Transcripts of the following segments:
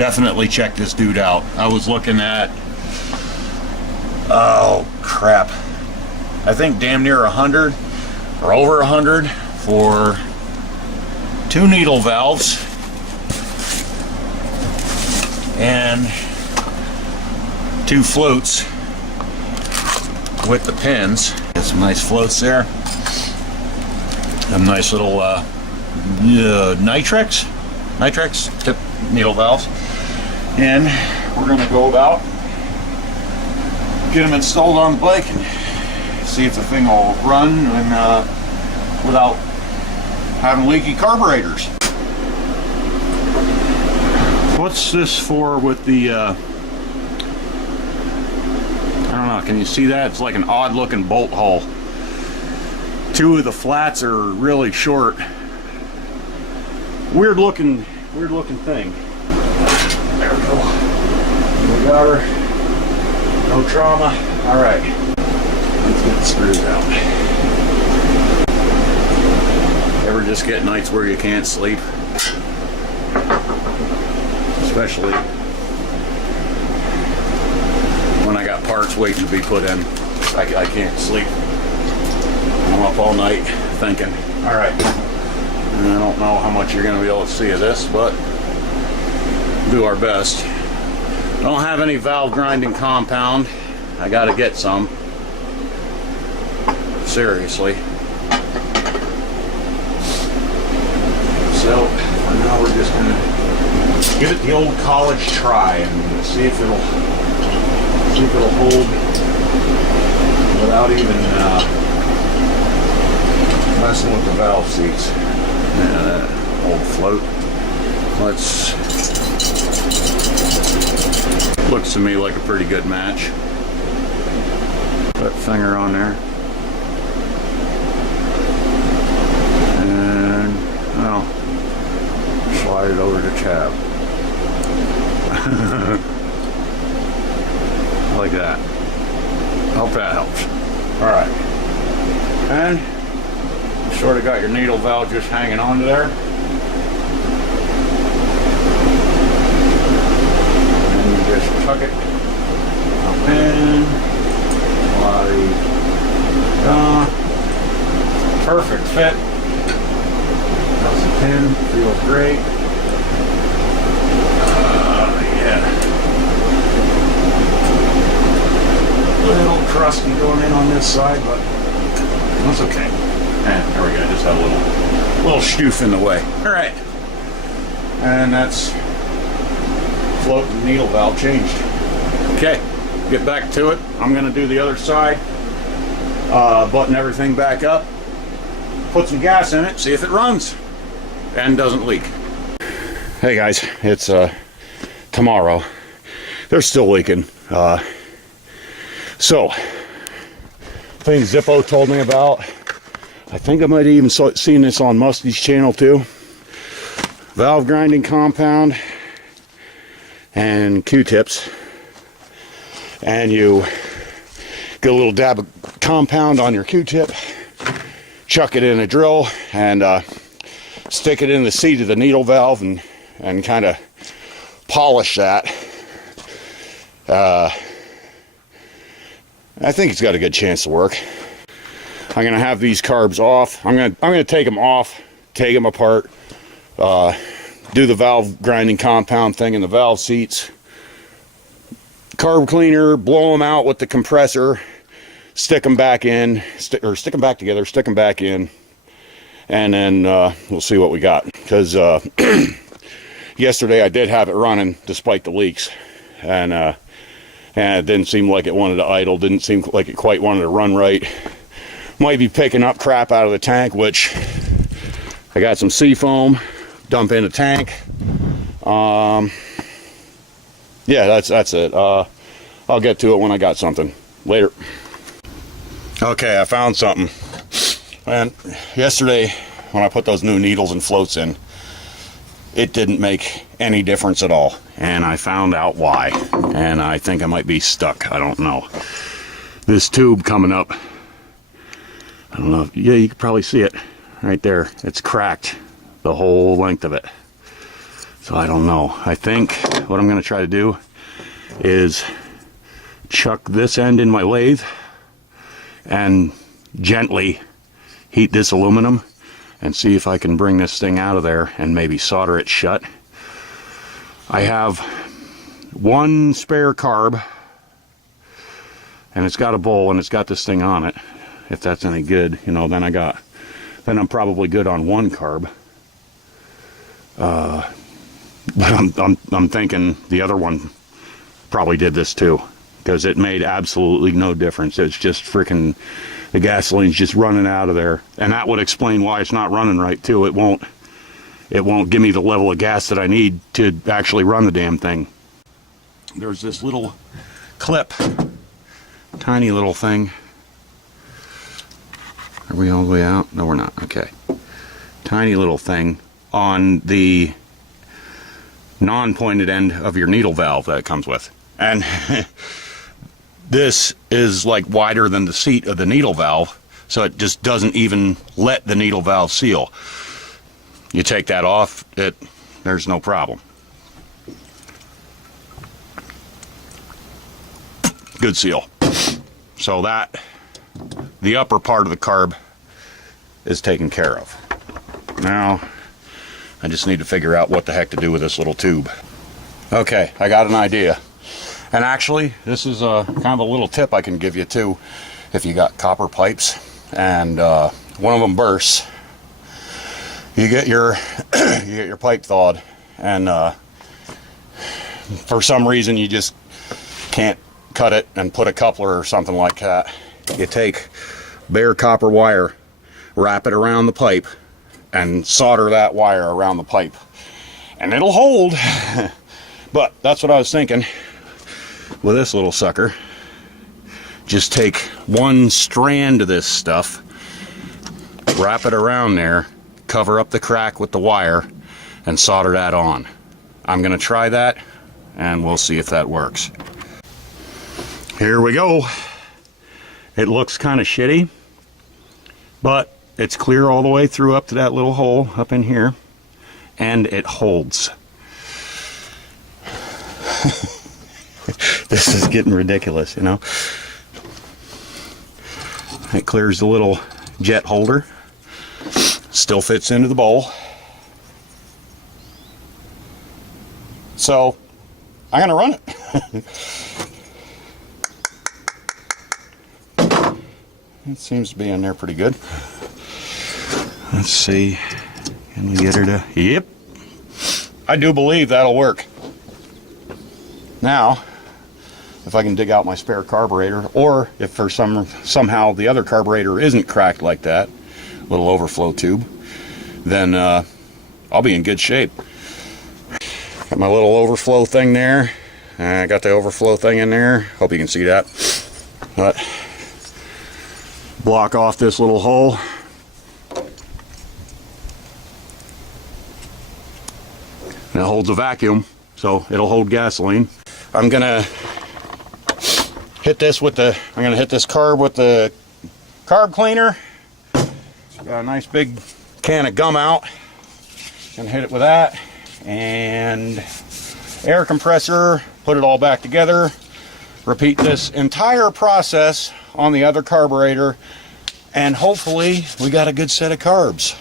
definitely check this dude out. I was looking at, oh crap, I think damn near 100 or over 100 for 2 needle valves and 2 floats with the pins. Got some nice floats there. Some nice little nitrix tip needle valves. And we're going to go about get them installed on the bike and see if the thing will run and without having leaky carburetors. What's this for with the I don't know, can you see that? It's like an odd looking bolt hole. 2 of the flats are really short. Weird looking thing. There we go. We got her. No trauma. Alright. Let's get the screws out. Ever just get nights where you can't sleep? Especially when I got parts waiting to be put in. I can't sleep. I'm up all night thinking. Alright. I don't know how much you're going to be able to see of this, but do our best. I don't have any valve grinding compound. I got to get some. Seriously. So for now we're just going to give it the old college try and see if it'll hold without even messing with the valve seats. Old float. Looks to me like a pretty good match. That finger on there. And well, slide it over to tab. Like that. Hope that helps. Alright. And you sort of got your needle valve just hanging onto there. And you just tuck it up in. Perfect fit. That's the pin. Feels great. Yeah. A little crusty going in on this side, but that's okay. And there we go. Just had a little stoof in the way. All right. And that's float and needle valve changed. Okay. Get back to it. I'm going to do the other side. Button everything back up. Put some gas in it. See if it runs and doesn't leak. Hey guys, it's tomorrow. They're still leaking. So, thing Zippo told me about. I think I might have even seen this on Musty's channel too. Valve grinding compound and Q-tips. And you get a little dab of compound on your Q-tip, chuck it in a drill, and stick it in the seat of the needle valve and kind of polish that. I think it's got a good chance to work. I'm gonna have these carbs off. I'm gonna take them off, take them apart, do the valve grinding compound thing in the valve seats, carb cleaner, blow them out with the compressor, stick them back in, stick them back together, stick them back in, and then we'll see what we got. Because yesterday I did have it running despite the leaks, and it didn't seem like it wanted to idle, didn't seem like it quite wanted to run right. Might be picking up crap out of the tank, which I got some seafoam, dump in the tank. Yeah, that's it. I'll get to it when I got something. Later. Okay, I found something. And yesterday, when I put those new needles and floats in, it didn't make any difference at all. And I found out why. And I think I might be stuck. I don't know. This tube coming up, I don't know. Yeah, you can probably see it right there. It's cracked the whole length of it. So I don't know. I think what I'm going to try to do is chuck this end in my lathe and gently heat this aluminum and see if I can bring this thing out of there and maybe solder it shut. I have one spare carb, and it's got a bowl and it's got this thing on it. If that's any good, you know, then I'm probably good on one carb. But I'm thinking the other one probably did this too, because it made absolutely no difference. It's just freaking, the gasoline's just running out of there, and that would explain why it's not running right too. It won't give me the level of gas that I need to actually run the damn thing. There's this little clip, tiny little thing. Are we all the way out? No, we're not. Okay. Tiny little thing on the non-pointed end of your needle valve that it comes with. And this is like wider than the seat of the needle valve, so it just doesn't even let the needle valve seal. You take that off, there's no problem. Good seal. So that, the upper part of the carb is taken care of. Now, I just need to figure out what the heck to do with this little tube. Okay, I got an idea. And actually, this is kind of a little tip I can give you too. If you got copper pipes and one of them bursts, you get your pipe thawed, and for some reason you just can't cut it and put a coupler or something like that. You take bare copper wire, wrap it around the pipe, and solder that wire around the pipe, and it'll hold. But that's what I was thinking with this little sucker. Just take one strand of this stuff, wrap it around there, cover up the crack with the wire, and solder that on. I'm gonna try that and we'll see if that works. Here we go. It looks kind of shitty, but it's clear all the way through up to that little hole up in here, and it holds. This is getting ridiculous, you know. It clears the little jet holder, still fits into the bowl. So I'm gonna run it. It seems to be in there pretty good. Let's see, can we get her to, yep, I do believe that'll work. Now, if I can dig out my spare carburetor, or if for somehow the other carburetor isn't cracked like that, little overflow tube, then I'll be in good shape. Got my little overflow thing there. I got the overflow thing in there. Hope you can see that. But block off this little hole. And it holds a vacuum, so it'll hold gasoline. I'm gonna hit this carb with the carb cleaner. Got a nice big can of gum out. Gonna hit it with that, and air compressor, put it all back together. Repeat this entire process on the other carburetor, and hopefully we got a good set of carbs.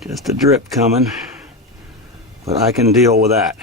Just a drip coming, but I can deal with that.